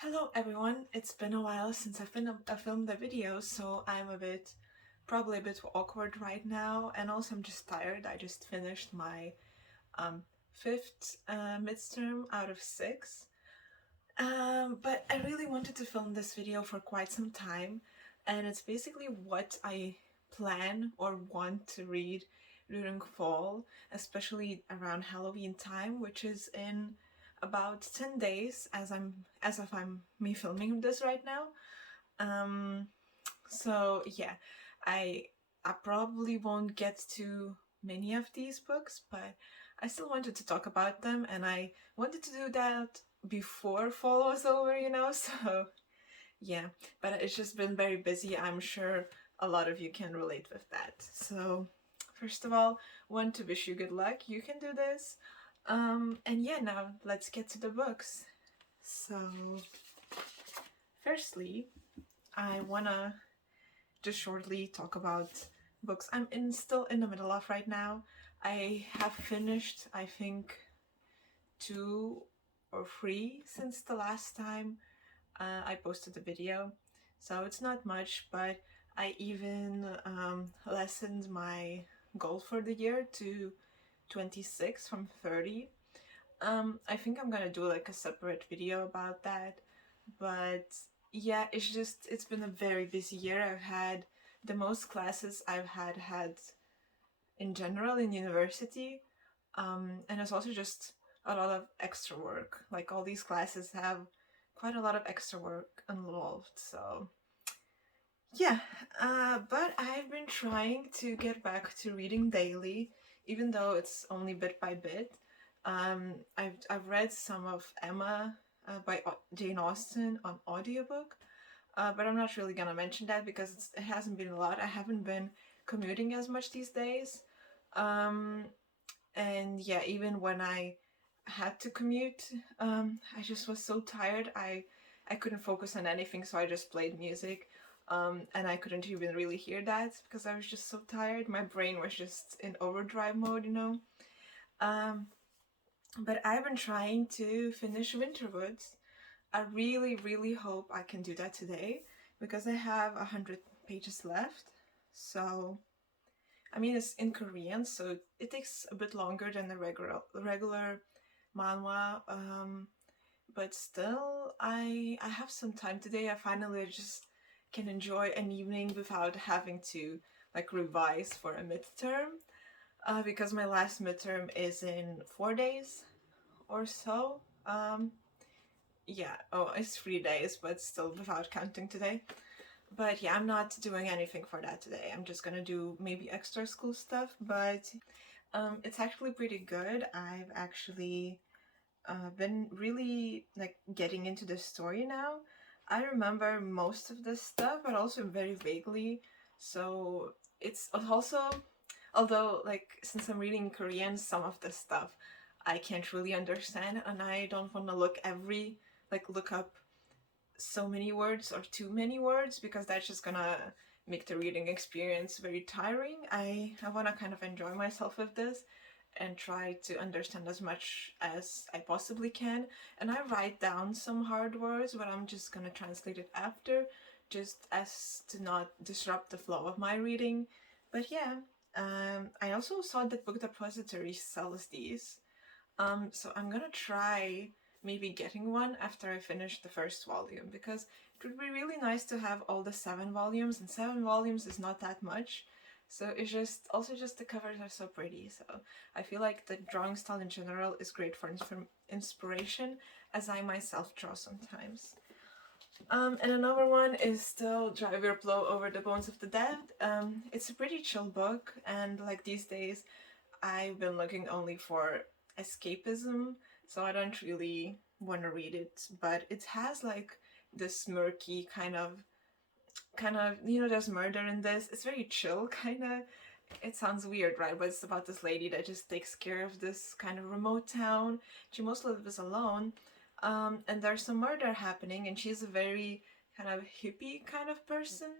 Hello everyone, it's been a while since I filmed the video, so I'm probably a bit awkward right now, and also I'm just tired. I just finished my fifth midterm out of six, but I really wanted to film this video for quite some time, and it's basically what I plan or want to read during fall, especially around Halloween time, which is in about 10 days as if I'm me filming this right now. Um so yeah, I I probably won't get to many of these books, but I still wanted to talk about them, and I wanted to do that before fall was over. So yeah, but it's just been very busy. I'm sure a lot of you can relate with that. So first of all, want to wish you good luck. You can do this. And yeah, now let's get to the books. So firstly, I wanna just shortly talk about books still in the middle of right now. I have finished, I think, two or three since the last time I posted the video. So it's not much, but I even lessened my goal for the year to 26 from 30. I think I'm gonna do like a separate video about that, but yeah, it's been a very busy year. I've had the most classes I've had in general in university, and it's also just a lot of extra work. Like all these classes have quite a lot of extra work involved, so yeah. But I've been trying to get back to reading daily, even though it's only bit by bit. I've read some of Emma by Jane Austen on audiobook, but I'm not really gonna mention that because it hasn't been a lot. I haven't been commuting as much these days. Um, and yeah, even when I had to commute, I just was so tired. I couldn't focus on anything, so I just played music. And I couldn't even really hear that because I was just so tired. My brain was just in overdrive mode. Um, but I've been trying to finish Winterwoods. I really, really hope I can do that today because I have 100 pages left. So, I mean, it's in Korean, so it takes a bit longer than the regular manhwa. But still, I have some time today. I finally just can enjoy an evening without having to like revise for a midterm. Because my last midterm is in 4 days or so. Yeah, oh, it's 3 days, but still without counting today. But yeah, I'm not doing anything for that today. I'm just gonna do maybe extra school stuff, but it's actually pretty good. I've actually been really like getting into the story now. I remember most of this stuff, but also very vaguely. So it's also, although like since I'm reading Korean, some of the stuff I can't really understand, and I don't want to look up so many words or too many words because that's just gonna make the reading experience very tiring. I want to kind of enjoy myself with this and try to understand as much as I possibly can. And I write down some hard words, but I'm just gonna translate it after, just as to not disrupt the flow of my reading. But yeah, I also saw that Book Depository sells these. So I'm gonna try maybe getting one after I finish the first volume because it would be really nice to have all the 7 volumes, and 7 volumes is not that much. So it's just the covers are so pretty. So I feel like the drawing style in general is great for inspiration, as I myself draw sometimes. And another one is still Drive Your Plow Over the Bones of the Dead. It's a pretty chill book, and like these days, I've been looking only for escapism, so I don't really want to read it. But it has like this murky kind of, there's murder in this. It's very chill, kind of. It sounds weird, right? But it's about this lady that just takes care of this kind of remote town. She mostly lives alone. And there's some murder happening, and she's a very kind of hippie kind of person.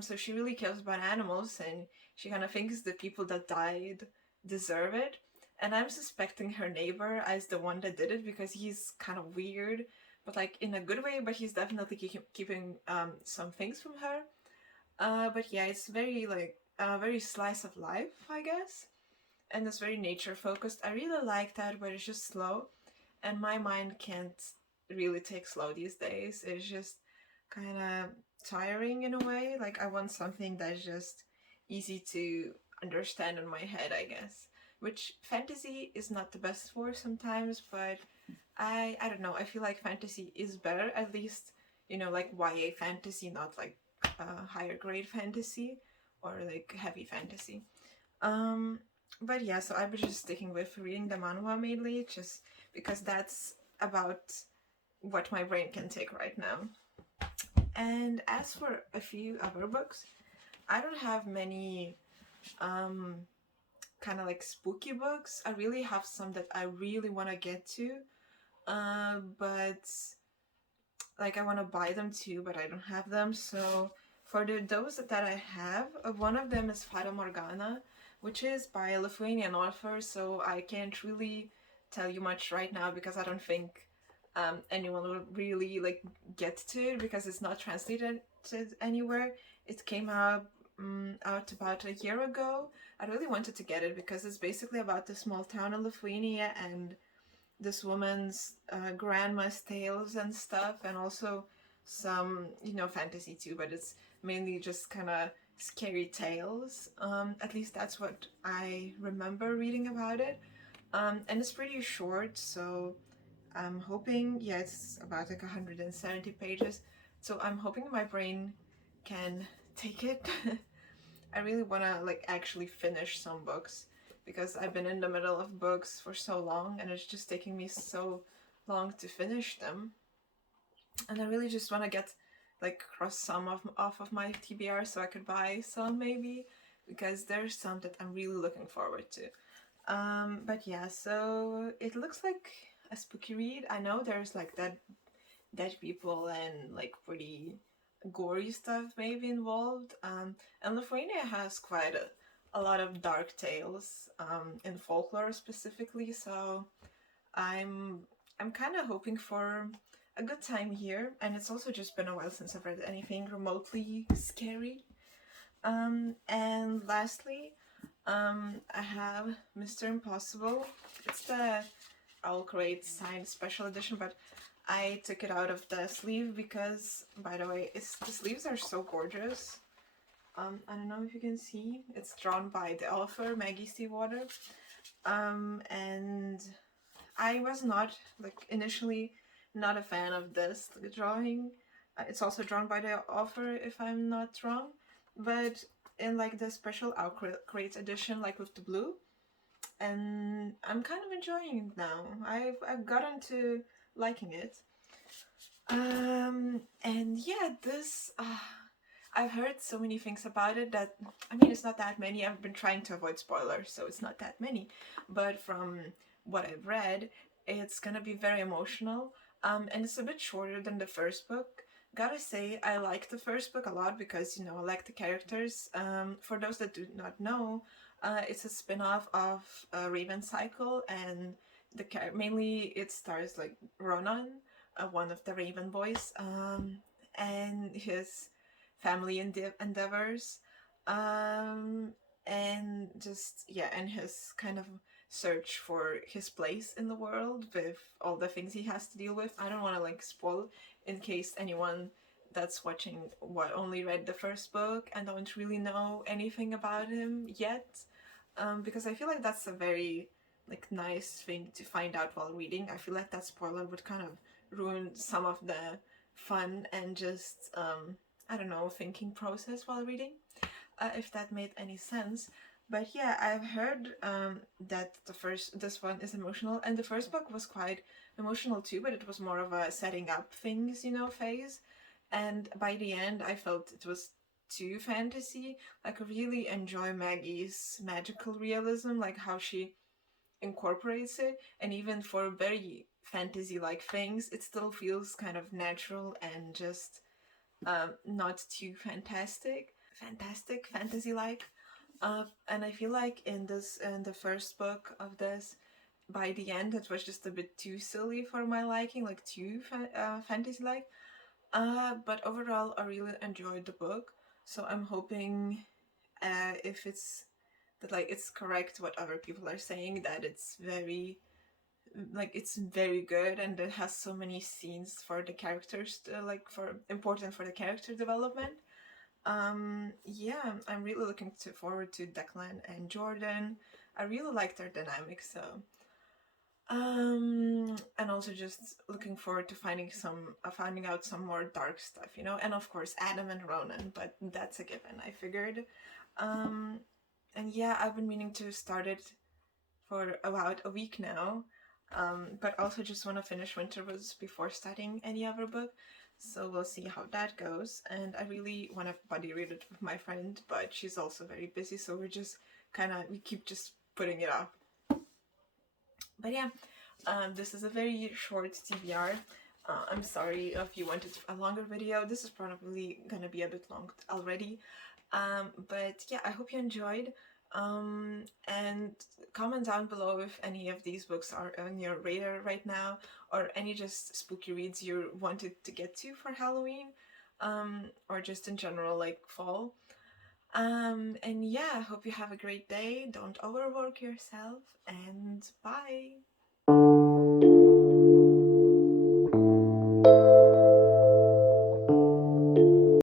So she really cares about animals, and she kind of thinks the people that died deserve it. And I'm suspecting her neighbor as the one that did it because he's kind of weird. but like in a good way, but he's definitely keeping some things from her. But yeah, it's very like very slice of life, I guess, and it's very nature focused. I really like that, but it's just slow, and my mind can't really take slow these days. It's just kind of tiring in a way. Like I want something that's just easy to understand in my head, I guess. Which fantasy is not the best for sometimes, but I don't know. I feel like fantasy is better, at least, you know, like YA fantasy, not like higher grade fantasy or like heavy fantasy. Um, but yeah, so I was just sticking with reading the manhwa mainly, just because that's about what my brain can take right now. And as for a few other books, I don't have many um, kind of like spooky books. I really have some that I really want to get to, but like I want to buy them too, but I don't have them. So for those that I have, one of them is Fata Morgana, which is by a Lithuanian author. So I can't really tell you much right now because I don't think anyone will really like get to it because it's not translated anywhere. It came out about a year ago. I really wanted to get it because it's basically about the small town in Lithuania and this woman's grandma's tales and stuff, and also some, you know, fantasy too, but it's mainly just kind of scary tales. At least that's what I remember reading about it. And it's pretty short, so I'm hoping, yeah, it's about like 170 pages, so I'm hoping my brain can take it. I really want to like actually finish some books because I've been in the middle of books for so long and it's just taking me so long to finish them. And I really just want to get like cross some off of my TBR so I could buy some maybe, because there's some that I'm really looking forward to. But yeah, so it looks like a spooky read. I know there's like dead people and like pretty gory stuff maybe involved. And Lithuania has quite a lot of dark tales in folklore specifically, so I'm I'm kind of hoping for a good time here. And it's also just been a while since I've read anything remotely scary. And lastly, I have Mr. Impossible. It's the Owl Crate signed special edition, but I took it out of the sleeve because, by the way, the sleeves are so gorgeous. I don't know if you can see. It's drawn by the author, Maggie Stiefvater. And I was not, like, initially not a fan of this drawing. It's also drawn by the author, if I'm not wrong. But in, like, the special Owl Crate edition, like, with the blue, and I'm kind of enjoying it now. I've gotten to liking it. And yeah, this I've heard so many things about it that, I mean, it's not that many. I've been trying to avoid spoilers, so it's not that many. But from what I've read, it's gonna be very emotional. And it's a bit shorter than the first book. Gotta say, I like the first book a lot because, you know, I like the characters. For those that do not know, it's a spin-off of Raven Cycle, and mainly it stars like Ronan, one of the Raven boys, and his family endeavors, and just, yeah, and his kind of search for his place in the world with all the things he has to deal with. I don't want to like spoil in case anyone that's watching what only read the first book and don't really know anything about him yet, because I feel like that's a very like nice thing to find out while reading. I feel like that spoiler would kind of ruin some of the fun and just I don't know, thinking process while reading, if that made any sense. But yeah, I've heard that this one is emotional, and the first book was quite emotional too, but it was more of a setting up things, you know, phase. And by the end, I felt it was too fantasy. Like, I really enjoy Maggie's magical realism, like how she incorporates it, and even for very fantasy-like things, it still feels kind of natural and just not too fantasy-like. And I feel like in the first book of this, by the end it was just a bit too silly for my liking, like too fantasy-like. But overall, I really enjoyed the book. So I'm hoping, if it's that like it's correct what other people are saying, that it's very good, and it has so many scenes for the characters like for important for the character development. Yeah, I'm really looking forward to Declan and Jordan. I really like their dynamic, so and also just looking forward to finding out some more dark stuff, you know, and of course Adam and Ronan, but that's a given, I figured. Um, and yeah, I've been meaning to start it for about a week now, but also just want to finish Winterwoods before starting any other book. So we'll see how that goes. And I really want to buddy read it with my friend, but she's also very busy, so we keep just putting it off. But yeah, this is a very short TBR. I'm sorry if you wanted a longer video. This is probably gonna be a bit long already. But yeah, I hope you enjoyed. And comment down below if any of these books are on your radar right now, or any just spooky reads you wanted to get to for Halloween, or just in general, like fall. And yeah, I hope you have a great day. Don't overwork yourself, and bye!